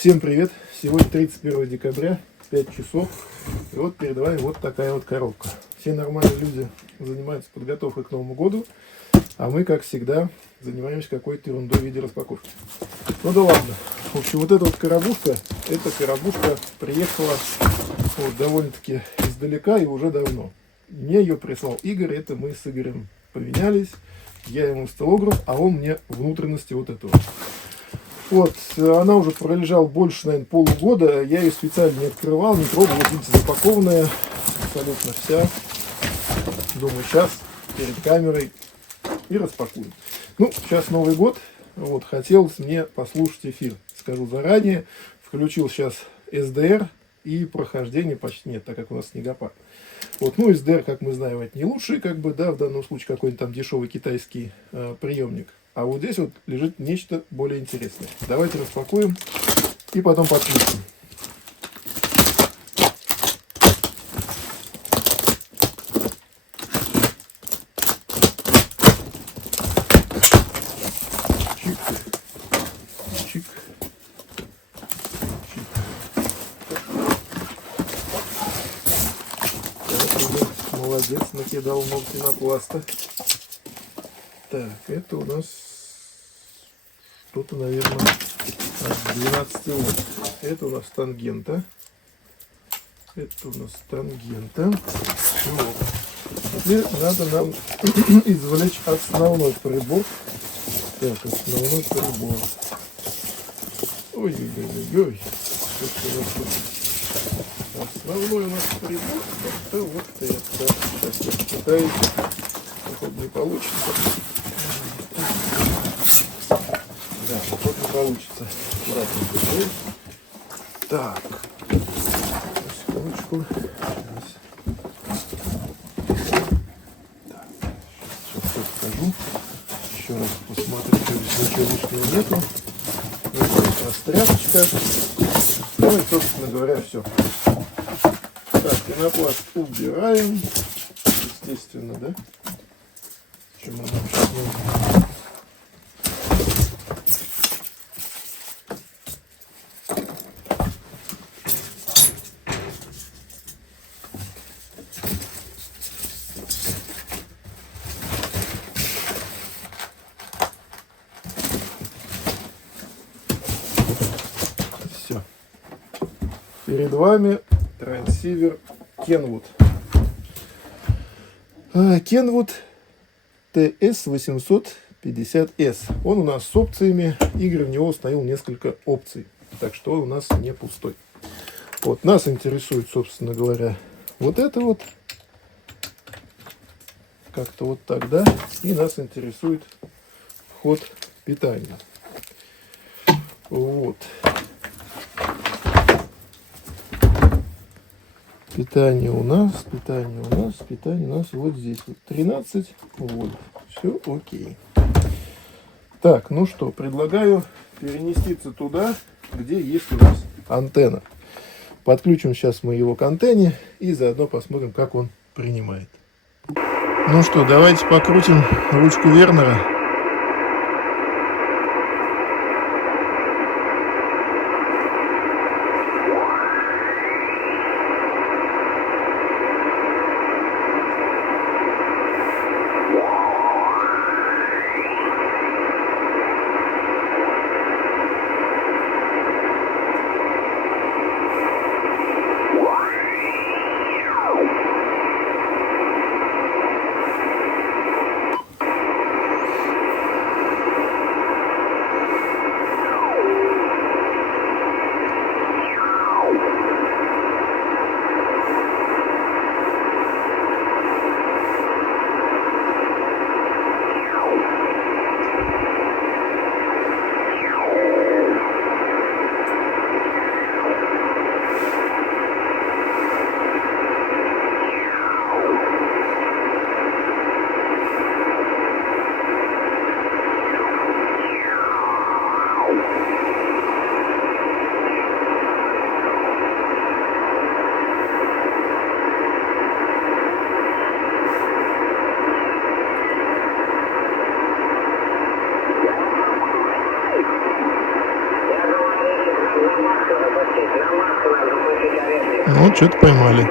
Всем привет! Сегодня 31 декабря, 5 часов. И вот перед вами вот такая вот коробка. Все нормальные люди занимаются подготовкой к Новому году, а мы, как всегда, занимаемся какой-то ерундой в виде распаковки. Ну да ладно. В общем, вот эта вот коробушка, приехала вот, довольно-таки издалека и уже давно. Мне ее прислал Игорь, это мы с Игорем поменялись. Я ему стилограф, а он мне внутренности вот этого. Вот, она уже пролежала больше, наверное, полугода. Я ее специально не открывал, не трогал. Вот, видите, запакованная абсолютно вся. Думаю, сейчас перед камерой и распакуем. Ну, сейчас Новый год. Вот, хотелось мне послушать эфир. Скажу заранее. Включил сейчас SDR и прохождения почти нет, так как у нас снегопад. Вот, ну, SDR, как мы знаем, это не лучший, как бы, да, в данном случае какой-нибудь там дешевый китайский приемник. А вот здесь вот лежит нечто более интересное. Давайте распакуем и потом подключим. Чик, чик, чик. Так, молодец, накидал много пенопласта. Так, это у нас что-то, наверное, от 12 вольт. Это у нас тангента. Это у нас тангента. Вот. Теперь надо нам извлечь основной прибор. Так, основной прибор. Ой-ой-ой-ой. Основной у нас прибор. Это вот это. Сейчас я попытаюсь. Походу не получится. Да, вот не получится. Так. Секундочку. Так. Сейчас все покажу. Еще раз посмотрю, что здесь ничего лишнего нету. Вот растряпочка. Ну и, собственно говоря, все. Так, пенопласт убираем. Естественно, да? Чем он нам сейчас нужен? Все. Перед вами трансивер KENWOOD. KENWOOD TS-850S. Он у нас с опциями. Игорь в него установил несколько опций. Так что он у нас не пустой. Вот, нас интересует, собственно говоря, вот это вот. Как-то вот так, да. И нас интересует вход питания. Вот. Питание у нас вот здесь вот 13 вольт. Все окей. Так, ну что, предлагаю переместиться туда, где есть у нас антенна. Подключим сейчас мы его к антенне и заодно посмотрим, как он принимает. Ну что, давайте покрутим ручку Вернера. Ну, что-то поймали.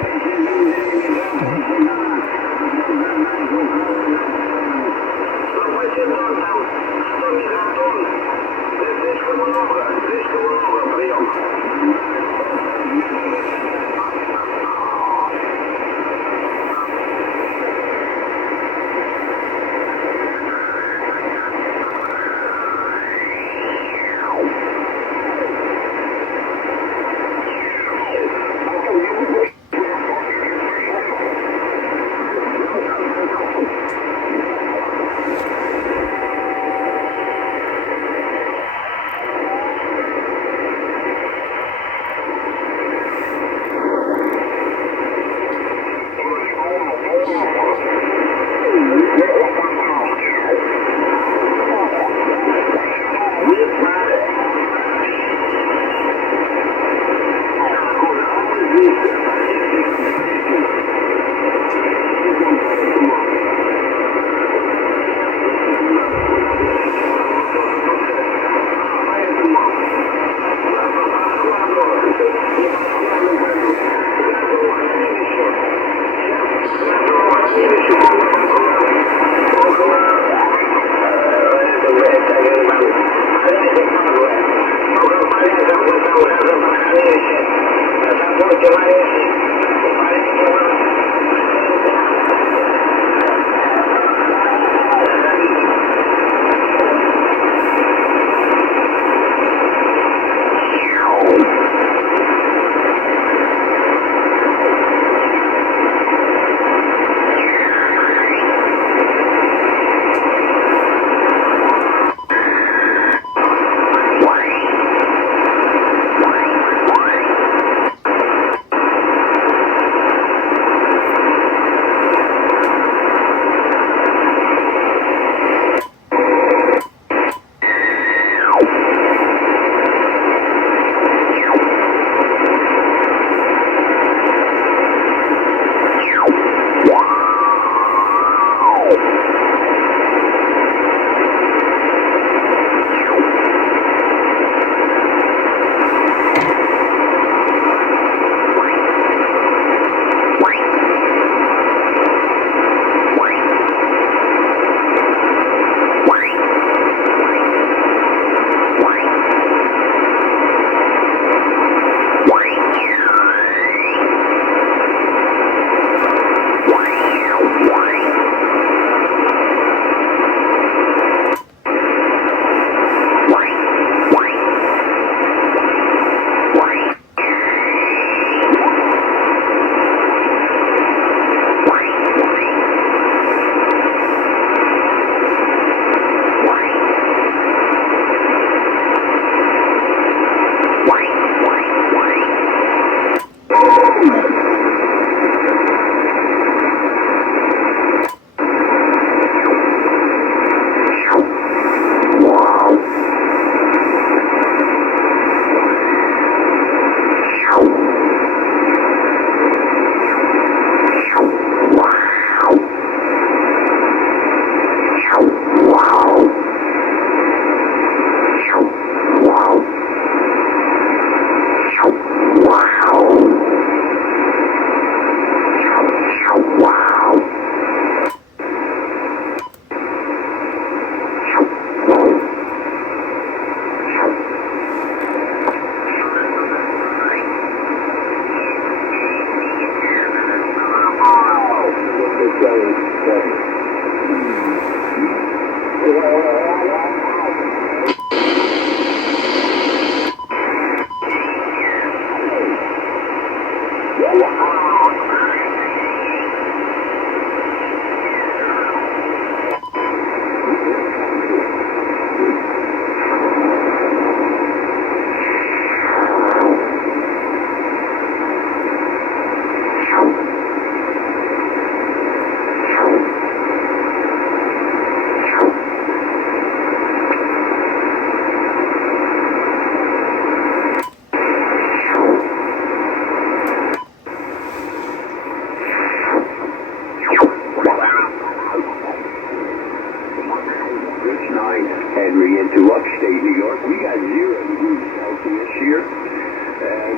Henry into upstate New York. We got 0 degrees Celsius here.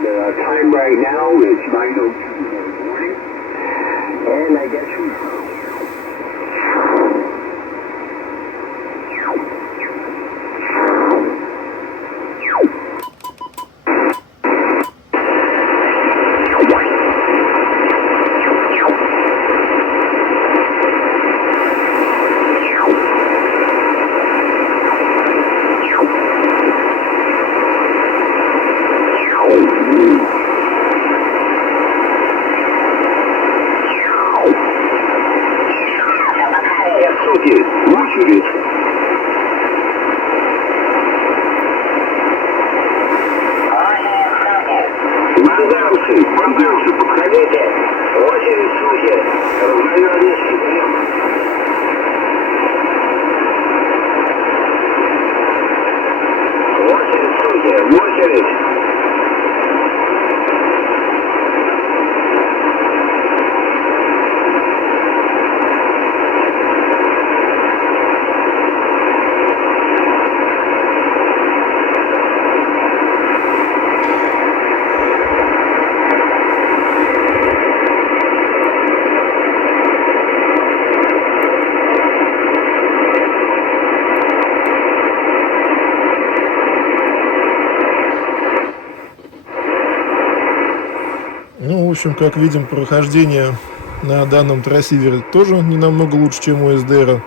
time right now is 9:02 in the morning, and I guess Ну, в общем, как видим, прохождение на данном трансивере тоже не намного лучше, чем у СДР.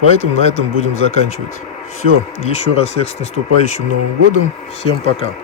Поэтому на этом будем заканчивать. Все, еще раз всех с наступающим Новым годом. Всем пока.